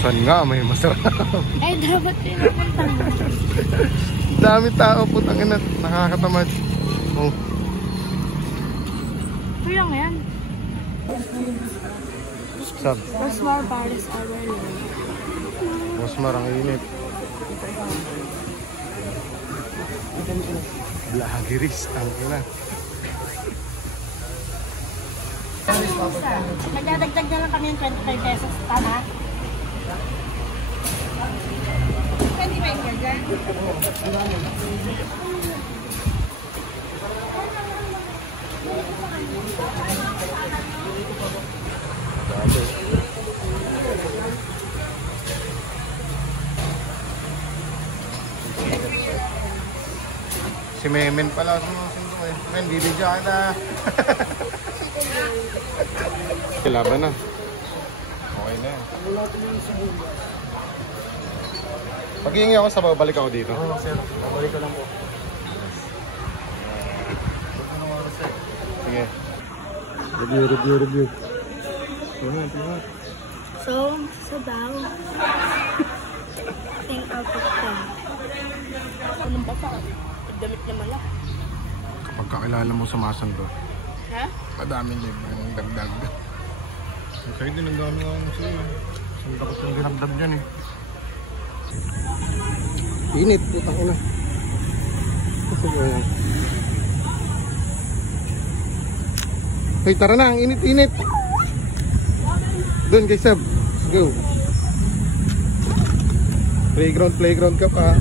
Saan nga may masarap? Eh, dapat pinapunta mo. Dami tao, putang ina. Nakakatamad. Oh. Ito lang yan. Sab. Rosmar Paris Arroyo. Rosmar ang init. Blahagiris ang ina. Nagdadagdag na lang kami ng 25 pesos. Tama? 25 ka dyan? Si Memen pala sumusundo eh. Men, bibidyo ka na. Kilaban na. Okay na yan. Pag-iingi ako sa babalik ako dito. Oo, sir. Babalik ka lang po. Sige. Review. So, sabaw. Think out of 10. Anong basa? Damit naman lang. Kapag kakilala mo sa Masando, Ha? madami niya yung dagdag. Okay din ang dami ako sa'yo. Sanda ko yung dinagdag dyan eh. Init, putang ina. Kasi ba yan? Hoy, tara na, ang init-init. Doon kay Sab. Let's go. Playground ka pa.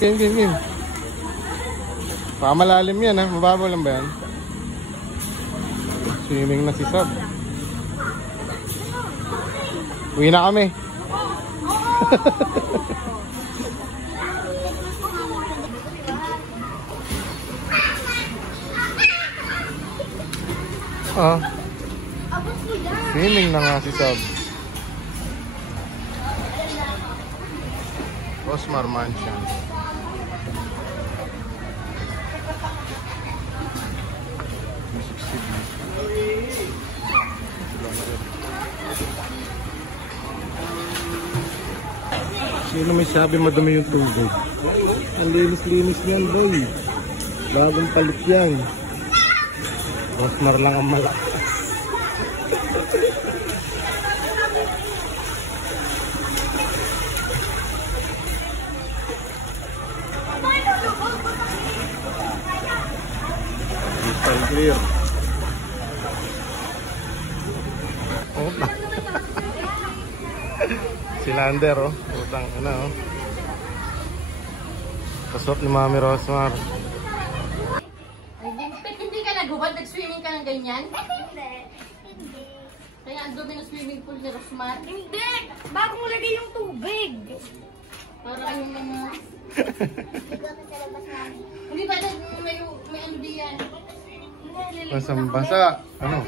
Game. Pamalalim yan ha, mababaw lang ba yan? Swimming na si Sab. Uwi na kami. Swimming na nga si Sab. Rosmar Mansion. Sino may sabi madumi yung tubig? Ang linis-linis niyan, boy. Bagong palit yan. Rosmar lang ang malakas. Clear. Oh. Si Lander oh, utang ano oh. Kasot ni Mami Rosmar. Hindi ka nagubad, nag-swimming ka ng ganyan? Hindi. Kaya ang dumi ng swimming pool ni Rosmar? Hindi! Bago mo lagay yung tubig. Para yung mga... Hindi ba may ano diyan? Basang-basa. Ano?